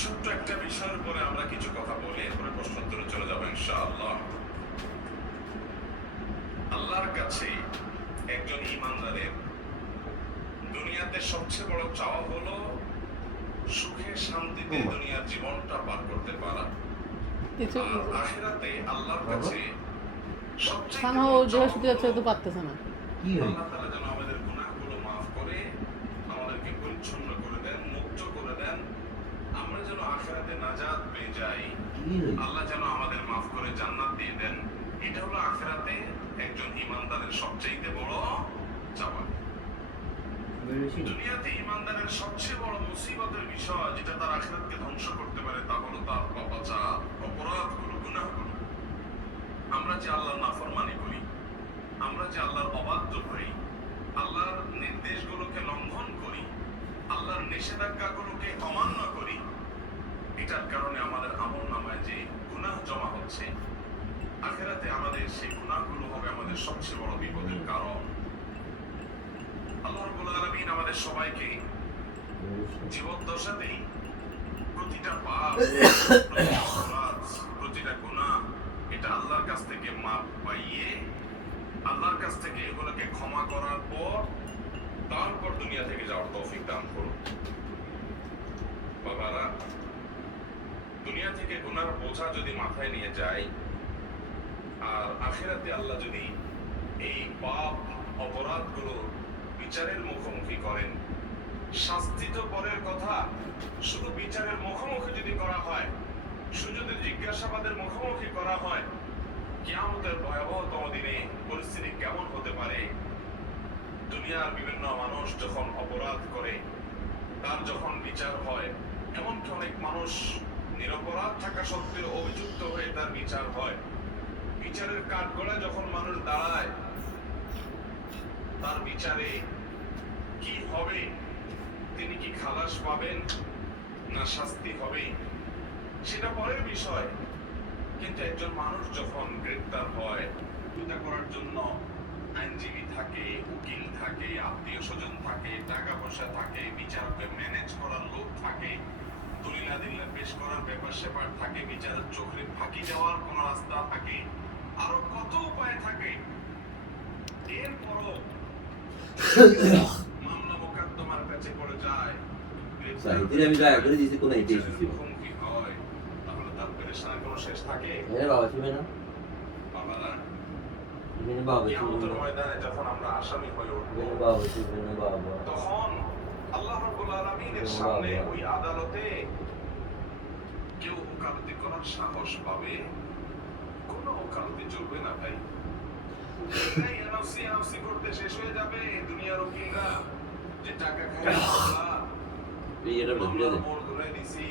ছোট্ট একটা বিষয়ের উপরে আমরা কিছু কথা বলি, এরপরে প্রশ্নোত্তরে চলে যাবো ইনশাআল্লাহ। আল্লাহর কাছে একজন ঈমানদারের দুনিয়াতে সবচেয়ে বড় চাওয়া হলো সুখে শান্তিতে দুনিয়ার জীবনটা পার করতে পারা। আর আখিরাতে আল্লাহর কাছে সবচেয়ে আল্লাহ তাআলা যেন আমাদের গুনাহগুলো মাফ করে আমাদেরকে পরিচ্ছন্ন করে দেন, মুক্ত করে দেন, আমরা যেন আখিরাতে নাজাত পেয়ে যাই, আল্লাহ যেন আমাদের মাফ করে জান্নাত দিয়ে দেন। এটা হলো আখিরাতে একজন ঈমানদারের সবচেয়ে বড় চাওয়া। দুনিয়াতে ঈমানদারের সবচেয়ে বড় মুসিবতের বিষয় যেটা তার আখিরাতকে ধ্বংস করতে পারে তা হলো তার পাপাচার, অপরাধগুলো, গুনাহগুলো। আমরা যে আল্লাহর নাফরমানি করি, আমরা যে আল্লাহর অবাধ্য হই, আল্লাহর নির্দেশগুলোকে লঙ্ঘন করি, আল্লাহর নিষেধাজ্ঞাগুলোকে অমান্য করি, এটার কারণে আমাদের আমলনামায় যে গুনাহ জমা হচ্ছে, আখিরাতে আমাদের সেই গুনাহগুলো হবে আমাদের সবচেয়ে বড় বিপদের কারণ। আল্লাহ রাব্বুল আলামিন আমাদের সবাইকে জীবদ্দশাতেই প্রতিটা পাপ, প্রতিটা অপরাধ, প্রতিটা গুনাহ এটা আল্লাহর কাছ থেকে মাপ পাইয়ে আল্লাহর কাছ থেকে এগুলোকে ক্ষমা করার পর তারপর দুনিয়া থেকে যাওয়ার তৌফিক দান করুন। বাবারা, দুনিয়া থেকে গুনার বোঝা যদি মাথায় নিয়ে যায় আর আখিরাতে আল্লাহ যদি এই পাপ অপরাধগুলো বিচারের মুখোমুখি করেন, শাস্তি তো পরের কথা, শুধু বিচারের মুখোমুখি যদি করা হয়, শুধু যদি জিজ্ঞাসাবাদের মুখোমুখি করা হয়, কিয়ামতের ভয়াবহতম দিনে পরিস্থিতি কেমন হতে পারে। দুনিয়ার বিভিন্ন মানুষ যখন অপরাধ করে তার যখন বিচার হয়, এমনকি অনেক মানুষ নিরপরাধ থাকা সত্ত্বেও অভিযুক্ত হয়ে তার বিচার হয়, বিচারের কাঠগড়ায় যখন মানুষ দাঁড়ায়, তার বিচারে কি হবে, তিনি কি খালাস পাবেন না শাস্তি হবে, সেটা পরের বিষয়। কিন্তু একজন মানুষ যখন গ্রেফতার হয়, বিচার করার জন্য আইনজীবী থাকে, উকিল থাকে, আত্মীয় স্বজন থাকে, টাকা পয়সা থাকে, বিচারকে ম্যানেজ করার লোক থাকে, দলিল-আদিল্লা পেশ করার ব্যাপার স্যাপার থাকে, বিচারের চোখে ফাঁকি দেওয়ার কোন রাস্তা থাকে, আরো কত উপায় থাকে। এরপরও মামলা মোকদ্দমার কাছে পড়ে যায়, মুখোমুখি হয়, তাহলে তার পেরেশানির কোনো শেষ থাকে? বাবারা, কিয়ামতের ময়দানে যখন আমরা আসামি হয়ে উঠব, তখন আল্লাহ রাব্বুল আলামিনের সামনে ওই আদালতে কেউ ওকালতি করার সাহস পাবে? কোনো ওকালতি চলবে না ভাই। এই এনওসি করতে শেষ হয়ে যাবে দুনিয়ার উকিলরা, যে টাকা খায়, মোড় ঘুরে দিছি।